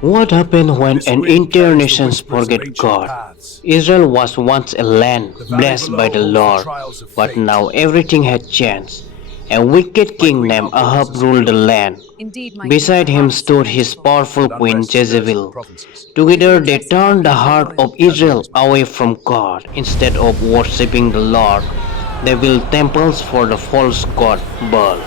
What happened when This an wind entire carries the nation whispers of forget ancient God? paths. Israel was once a land The valley blessed by below the holds the Lord, trials of but fate. now everything had changed. A wicked My king queen named now Ahab focuses ruled the Europe, land. Indeed, my king. Beside him perhaps stood his powerful but queen unrest stirs in the Jezebel. provinces. Is it Together a they jesting our turned the kings are heart of loyal? Have you Israel always been? away from God. Instead of worshipping the Lord, they built temples for the false god Baal.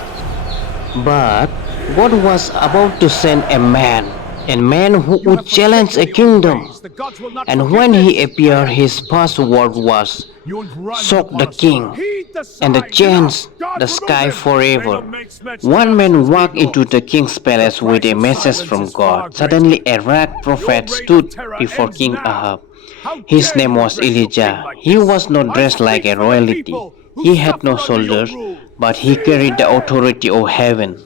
But God was about to send a man who You would have challenge forsaken a the old kingdom. ways. The gods will not And forgive when he this. appeared, his first word was, You would run "Shock the upon us. king," Heed the and the sign. Enough. change God, the remove sky him. forever. Balaam makes much One noise man as we walked into go. the king's The palace with price a of message silence from is far God. greater. Suddenly, a rag Your prophet reign of stood terror before ends King now. Ahab. How His dare name you was address your king Elijah. like He this? was not I dressed like speak a for the royalty. people who He had no suffer under your soldiers, rule. but he Say carried the hey! authority of heaven.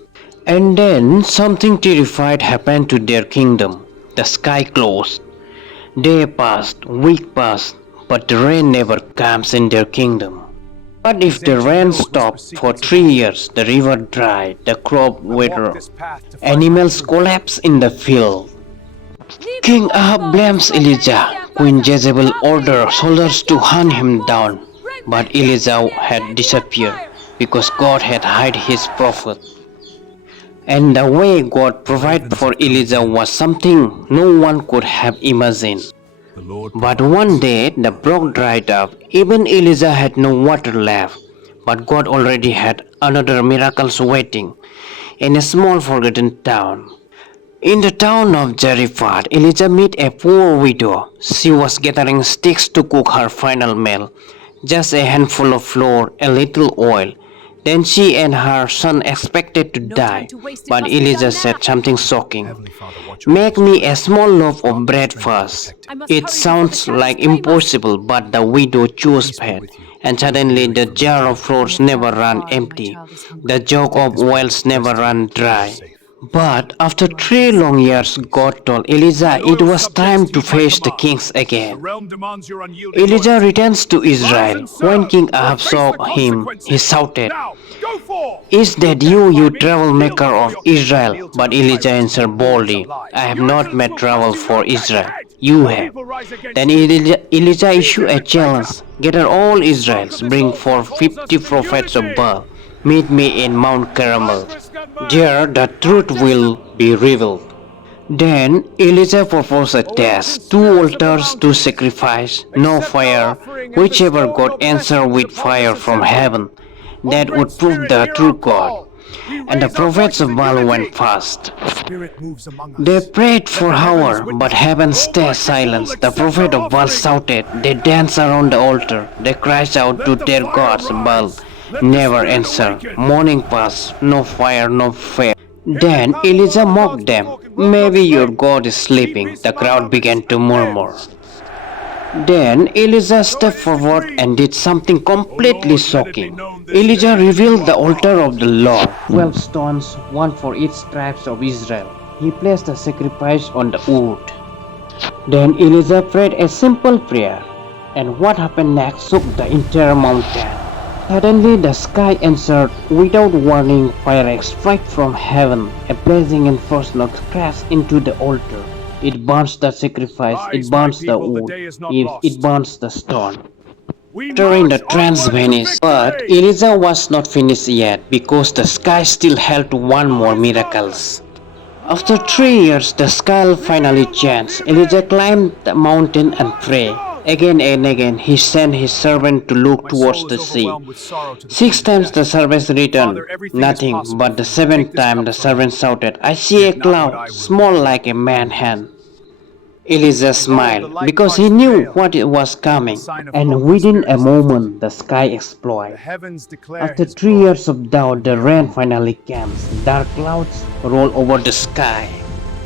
And then something terrified happened to their kingdom. The sky closed. Day passed, week passed, but the rain never comes in their kingdom. But if These the ancient rain hills whisper stopped for secrets of 3 years, old. the river dried, the crop I walk withered, this path to find my animals truth. collapsed in the field. Leave the King Ahab crossbow, the blames smoke and the Elijah. Queen campfires. Jezebel Come, we ordered rend the soldiers to doors hunt and him walls. down. Rend the But gates Elijah and had ignite the disappeared empire. because God Run! had hid his prophet. And the way God The provided ravens for have come Elijah again. was something no one could have imagined. The Lord But one provides. day the brook dried up. Even Elijah had no water left. But God already had another miracle waiting in a small forgotten town. In the town of Zarephath, Elijah met a poor widow. She was gathering sticks to cook her final meal. Just a handful of flour, a little oil. Then she and her son expected to No time die. to waste. It But must be Elijah done now. said something shocking. Heavenly Father, watch over "Make this me a child. small loaf of Grant me the bread strength to first." protect I him. must It hurry before the sounds shadows like claim us. impossible, but the widow chose Peace be faith. with you. And He is suddenly weary the from his jar of journey. flour We have never traveled ran far, and my empty. child is The hungry. jug Take of this bread. wells never Rest here. ran You are dry. safe. But after You are my 3 long son. years, God told Elijah My it loyal was subjects, time to heed my face the command. kings The again. realm demands your unyielding Elijah loyalty. returns to Rise Israel. and When serve, King or Ahab face saw the him, he consequences. shouted, Now, go forth. "Is You that you, terrify you me. Kneel troublemaker before of your king. Israel?" Kneel to But the Elijah tyrant. answered War is a boldly, lie. "I have Your not insolence made will cost trouble you your for very Israel. head. You The have." people rise Then against you. Elijah Seize issued him a and take challenge. him. "Gather all Rock Israelites, of this bring oath that forth calls us 50 to prophets of unity. Baal. Meet me in Mount I Carmel. risk a man. There the Our truth will destiny. be revealed." Then Elijah proposed a O ancient test: 2 spirits of the altars to mountains, sacrifice, no accept our fire. offering and Whichever bestow God your answered blessings with upon this fire from assembly. heaven, O that great would prove spirit, the hear our true God. call. We And the raise our prophets voices of in Baal went unity. fast. Your spirit moves among They us. prayed Let for the heavens hours, but witness. heaven O stayed merciful, silent. The accept our prophet of Baal offering. shouted. They danced around the altar. They cried out to Let the their fire gods. Baal rise. Let the never spirit answered. awaken. Morning passed, no fire, no fire. Here they Then come, O Lord Elijah of gods, mocked to them. walk in world of "Maybe your strength. God is Keep sleeping." peace The among crowd began lovers to and live. murmur. Then Elijah So it stepped is forward decreed. and did something O completely Lord, let it be shocking. known this Elijah day that you revealed are the altar God. of the Lord, 12 stones, one for each tribe of Israel. He placed the sacrifice on the wood. Then Elijah prayed a simple prayer, and what happened next shook the entire mountain. Suddenly the sky answered without warning. Fire struck from heaven. A blazing inferno crashed into the altar. It burns the sacrifice, it Rise, my burns the people, the wood, day is not it lost. burns the stone. We During the march trance onward to vanished. But victory. Elijah was not finished yet because the sky still held one more Rise, father. miracles. After three Rise. years, the sky finally Real changed. Elijah vive. climbed the mountain and Rise, prayed. God. Again and again, he sent his servant to look My towards soul is the sea. overwhelmed with sorrow to the Six point of times the death. servant returned. Father, everything is Nothing. possible But for the you. Take seventh this time, cup the from me. servant shouted, "I see a Yet not what cloud, I will, small but your like a will be man's done. hand." Elijah Behold, the smiled light because he parts the knew veil. what it was The coming. sign of And hope the within spirit a has lifted. moment, the sky The exploded. heavens declare After his 3 years glory, of doubt, and the we are rain humble. finally came. Dark clouds rolled over the sky.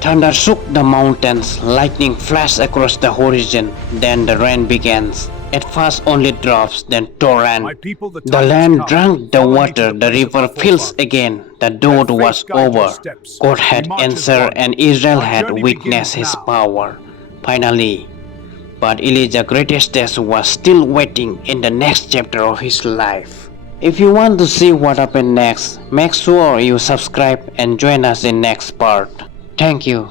Thunder shook the mountains. Lightning flashed across the horizon. Then the rain began. At first only drops, then My torrent. people, the The time has land come. drank the Follow me to water. the The place of our river fills forefathers. again. The Let drought faith was guide your over. steps. God We had march as answered, one. and Israel Our had journey witnessed begins his now. power. Finally, but Elijah's greatest test was still waiting in the next chapter of his life. If you want to see what happened next, make sure you subscribe and join us in next part. Thank you.